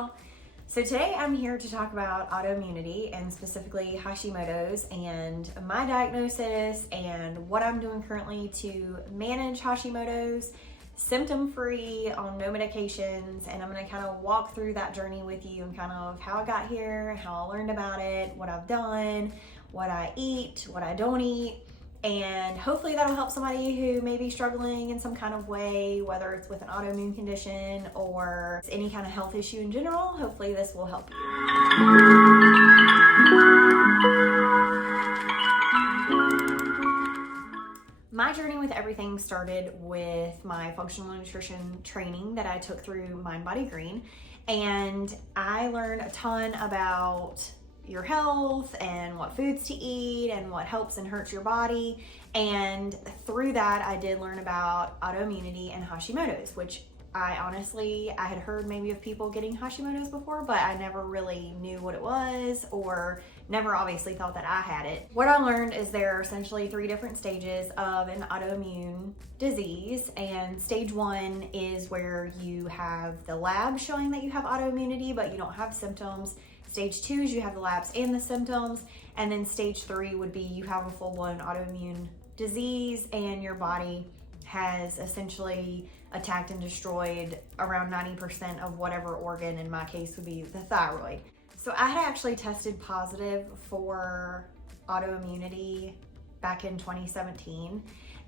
y'all. So today I'm here to talk about autoimmunity and specifically Hashimoto's and my diagnosis and what I'm doing currently to manage Hashimoto's symptom-free on no medications. And I'm going to kind of walk through that journey with you and kind of how I got here, how I learned about it, what I've done, what I eat, what I don't eat. And hopefully that'll help somebody who may be struggling in some kind of way, whether it's with an autoimmune condition or any kind of health issue in general. Hopefully this will help you. My journey with everything started with my functional nutrition training that I took through Mind Body Green. And I learned a ton about your health and what foods to eat and what helps and hurts your body. And through that, I did learn about autoimmunity and Hashimoto's, which I had heard maybe of people getting Hashimoto's before, but I never really knew what it was or never obviously thought that I had it. What I learned is there are essentially 3 different stages of an autoimmune disease. And stage 1 is where you have the lab showing that you have autoimmunity, but you don't have symptoms. Stage 2 is you have the labs and the symptoms. And then stage 3 would be you have a full-blown autoimmune disease and your body has essentially attacked and destroyed around 90% of whatever organ, in my case would be the thyroid. So I had actually tested positive for autoimmunity back in 2017,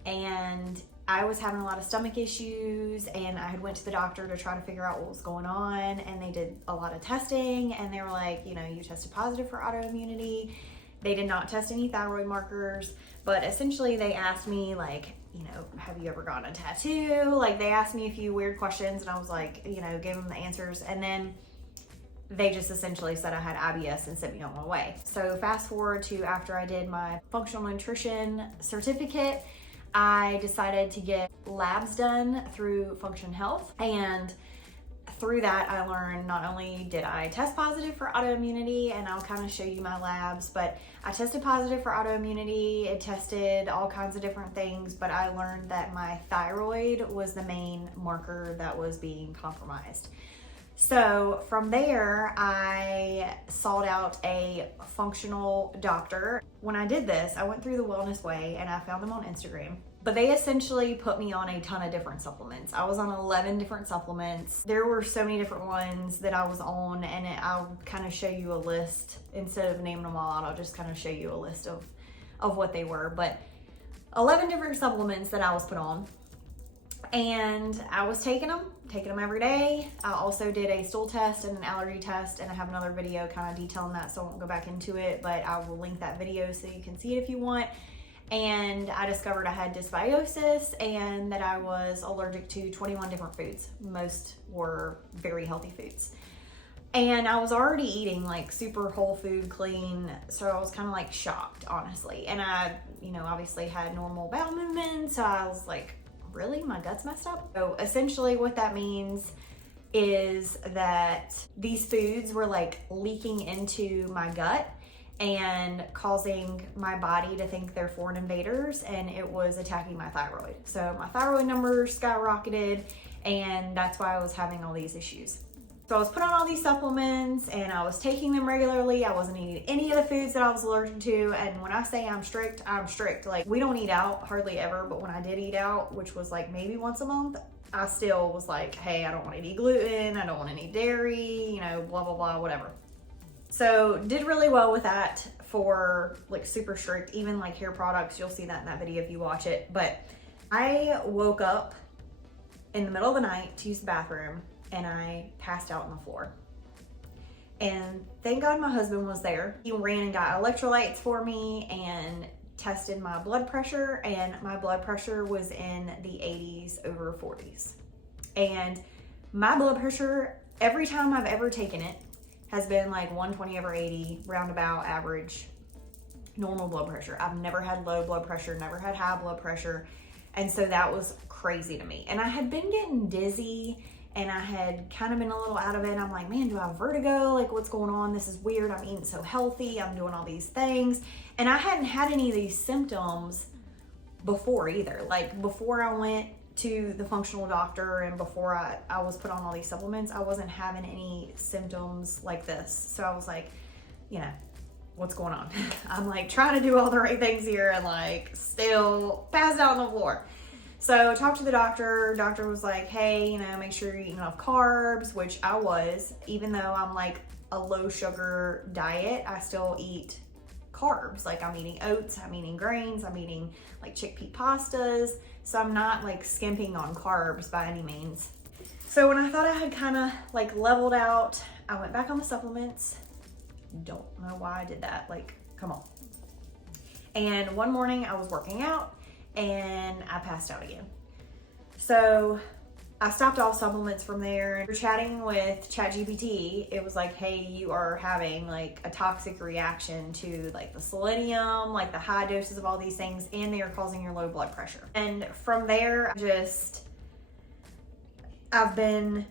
and I was having a lot of stomach issues, and I had went to the doctor to try to figure out what was going on, and they did a lot of testing, and they were like, you tested positive for autoimmunity. They did not test any thyroid markers, but essentially they asked me like, have you ever gotten a tattoo? Like they asked me a few weird questions, and I was like, gave them the answers, and then they just essentially said I had IBS and sent me on my way. So fast forward to after I did my functional nutrition certificate, I decided to get labs done through Function Health. And through that, I learned not only did I test positive for autoimmunity, and I'll kind of show you my labs, but I tested positive for autoimmunity. It tested all kinds of different things, but I learned that my thyroid was the main marker that was being compromised. So from there, I sought out a functional doctor. When I did this, I went through the Wellness Way and I found them on Instagram. But they essentially put me on a ton of different supplements. I was on 11 different supplements. There were so many different ones that I was on, and I'll kind of show you a list. Instead of naming them all out, I'll just kind of show you a list of what they were. But 11 different supplements that I was put on. And I was taking them every day. I also did a stool test and an allergy test, and I have another video kind of detailing that, so I won't go back into it, but I will link that video so you can see it if you want. And I discovered I had dysbiosis and that I was allergic to 21 different foods. Most were very healthy foods. And I was already eating like super whole food clean, so I was kind of like shocked, honestly. And I, obviously had normal bowel movements, so I was like, really? My gut's messed up? So essentially what that means is that these foods were like leaking into my gut and causing my body to think they're foreign invaders, and it was attacking my thyroid. So my thyroid numbers skyrocketed, and that's why I was having all these issues. So I was put on all these supplements and I was taking them regularly. I wasn't eating any of the foods that I was allergic to. And when I say I'm strict, I'm strict. Like, we don't eat out hardly ever, but when I did eat out, which was like maybe once a month, I still was like, hey, I don't want to eat gluten. I don't want any dairy, blah, blah, blah, whatever. So did really well with that for like super strict, even like hair products. You'll see that in that video if you watch it. But I woke up in the middle of the night to use the bathroom, and I passed out on the floor. And thank God my husband was there. He ran and got electrolytes for me and tested my blood pressure, and my blood pressure was in the 80s over 40s. And my blood pressure, every time I've ever taken it, has been like 120 over 80, roundabout average, normal blood pressure. I've never had low blood pressure, never had high blood pressure. And so that was crazy to me. And I had been getting dizzy, and I had kind of been a little out of it. I'm like, man, do I have vertigo? Like, what's going on? This is weird. I'm eating so healthy. I'm doing all these things. And I hadn't had any of these symptoms before either. Like, before I went to the functional doctor and before I was put on all these supplements, I wasn't having any symptoms like this. So I was like, you know, what's going on? I'm like trying to do all the right things here and like still passed out on the floor. So I talked to the doctor. Doctor was like, hey, you know, make sure you're eating enough carbs, which I was. Even though I'm like a low sugar diet, I still eat carbs. Like I'm eating oats, I'm eating grains, I'm eating like chickpea pastas. So I'm not like skimping on carbs by any means. So when I thought I had kind of like leveled out, I went back on the supplements. Don't know why I did that. Like, come on. And one morning I was working out and I passed out again. So I stopped all supplements from there. We're chatting with ChatGPT. It was like, hey, you are having like a toxic reaction to like the selenium, like the high doses of all these things, and they are causing your low blood pressure. And from there, I've been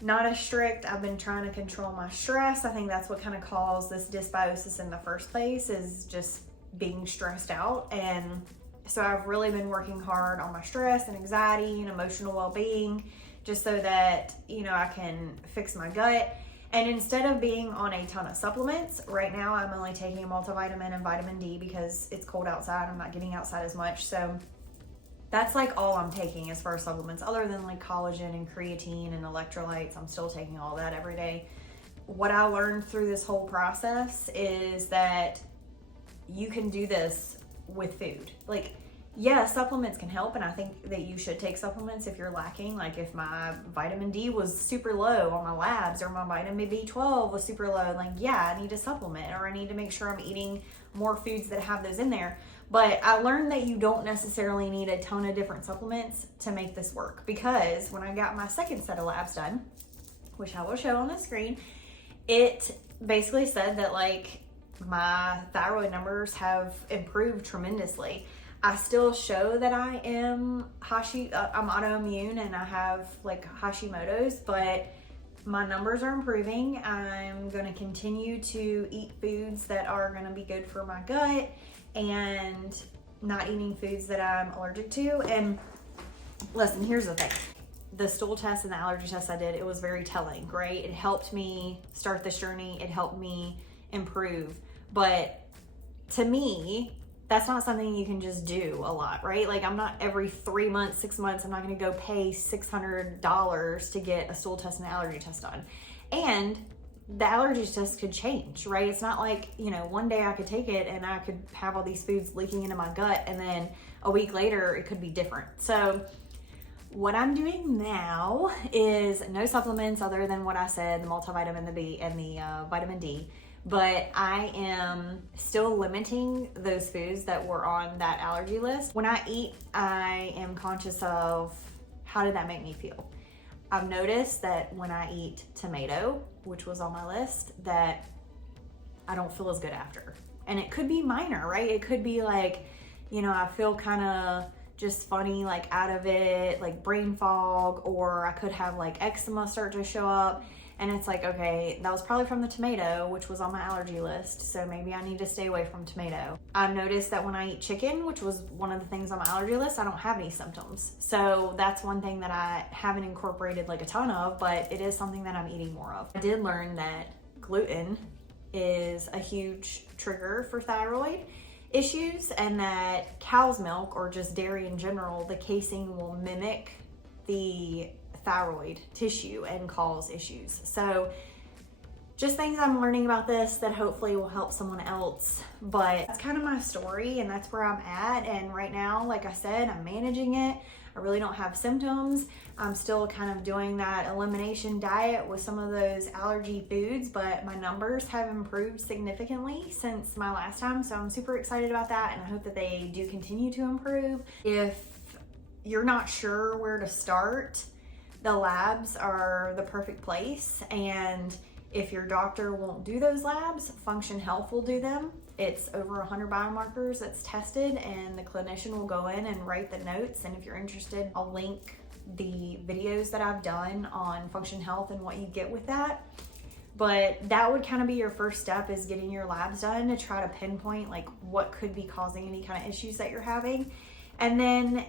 not as strict. I've been trying to control my stress. I think that's what kind of caused this dysbiosis in the first place, is just being stressed out. And so I've really been working hard on my stress and anxiety and emotional well-being, just so that, you know, I can fix my gut. And instead of being on a ton of supplements, right now I'm only taking a multivitamin and vitamin D because it's cold outside. I'm not getting outside as much. So that's like all I'm taking as far as supplements, other than like collagen and creatine and electrolytes. I'm still taking all that every day. What I learned through this whole process is that you can do this with food. Like, yeah, supplements can help, and I think that you should take supplements if you're lacking. Like if my vitamin D was super low on my labs, or my vitamin B12 was super low, like, yeah, I need to supplement, or I need to make sure I'm eating more foods that have those in there. But I learned that you don't necessarily need a ton of different supplements to make this work, because when I got my second set of labs done, which I will show on the screen, it basically said that like my thyroid numbers have improved tremendously. I still show that I am I'm autoimmune and I have like Hashimoto's, but my numbers are improving. I'm going to continue to eat foods that are going to be good for my gut and not eating foods that I'm allergic to. And listen, here's the thing. The stool test and the allergy test I did, it was very telling, right? It helped me start this journey. It helped me improve. But to me, that's not something you can just do a lot, right? Like I'm not every 3 months, 6 months, I'm not going to go pay $600 to get a stool test and an allergy test done. And the allergy test could change, right? It's not like, you know, one day I could take it and I could have all these foods leaking into my gut, and then a week later it could be different. So what I'm doing now is no supplements other than what I said, the multivitamin, the B, and the vitamin D. But I am still limiting those foods that were on that allergy list. When I eat, I am conscious of how did that make me feel. I've noticed that when I eat tomato, which was on my list, that I don't feel as good after. And it could be minor, right? It could be like, you know, I feel kind of just funny, like out of it, like brain fog, or I could have like eczema start to show up. And it's like, okay, that was probably from the tomato, which was on my allergy list. So maybe I need to stay away from tomato. I've noticed that when I eat chicken, which was one of the things on my allergy list, I don't have any symptoms. So that's one thing that I haven't incorporated like a ton of, but it is something that I'm eating more of. I did learn that gluten is a huge trigger for thyroid issues, and that cow's milk, or just dairy in general, the casein will mimic the thyroid tissue and cause issues. So just things I'm learning about this that hopefully will help someone else. But that's kind of my story, and that's where I'm at. And right now, like I said, I'm managing it. I really don't have symptoms. I'm still kind of doing that elimination diet with some of those allergy foods, but my numbers have improved significantly since my last time. So I'm super excited about that, and I hope that they do continue to improve. If you're not sure where to start, the labs are the perfect place. And if your doctor won't do those labs, Function Health will do them. It's over 100 biomarkers that's tested, and the clinician will go in and write the notes. And if you're interested, I'll link the videos that I've done on Function Health and what you get with that. But that would kind of be your first step, is getting your labs done to try to pinpoint like what could be causing any kind of issues that you're having. And then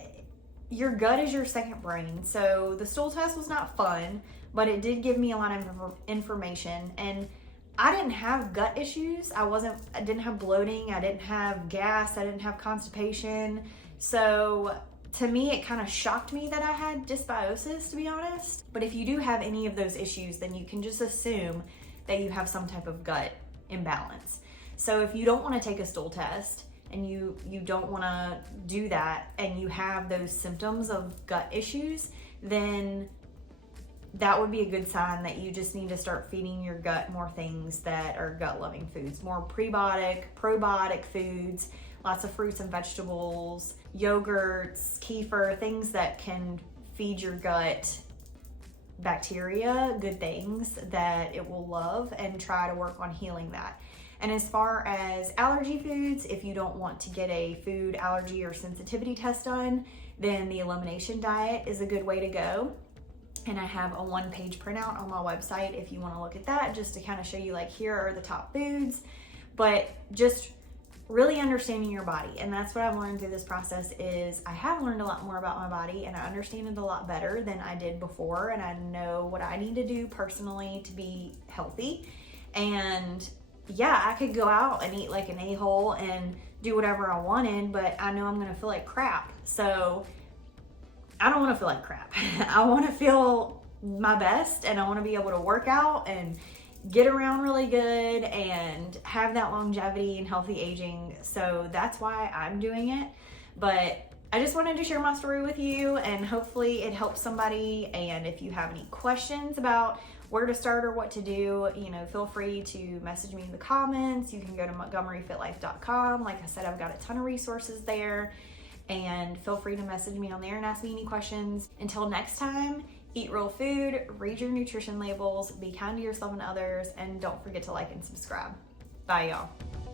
your gut is your second brain. So the stool test was not fun, but it did give me a lot of information. And I didn't have gut issues. I didn't have bloating. I didn't have gas. I didn't have constipation. So to me, it kind of shocked me that I had dysbiosis, to be honest. But if you do have any of those issues, then you can just assume that you have some type of gut imbalance. So if you don't want to take a stool test and you don't want to do that and you have those symptoms of gut issues, then that would be a good sign that you just need to start feeding your gut more things that are gut loving foods, more prebiotic, probiotic foods, lots of fruits and vegetables, yogurts, kefir, things that can feed your gut bacteria, good things that it will love, and try to work on healing that. And as far as allergy foods, if you don't want to get a food allergy or sensitivity test done, then the elimination diet is a good way to go. And I have a 1-page printout on my website if you want to look at that, just to kind of show you like, here are the top foods. But just really understanding your body. And that's what I've learned through this process is I have learned a lot more about my body, and I understand it a lot better than I did before. And I know what I need to do personally to be healthy. And yeah, I could go out and eat like an a-hole and do whatever I wanted, but I know I'm going to feel like crap. So I don't want to feel like crap. I want to feel my best, and I want to be able to work out and get around really good and have that longevity and healthy aging. So that's why I'm doing it. But I just wanted to share my story with you, and hopefully it helps somebody. And if you have any questions about where to start or what to do, feel free to message me in the comments. You can go to montgomeryfitlife.com. Like I said, I've got a ton of resources there, and feel free to message me on there and ask me any questions. Until next time, eat real food, read your nutrition labels, be kind to yourself and others, and don't forget to like and subscribe. Bye, y'all.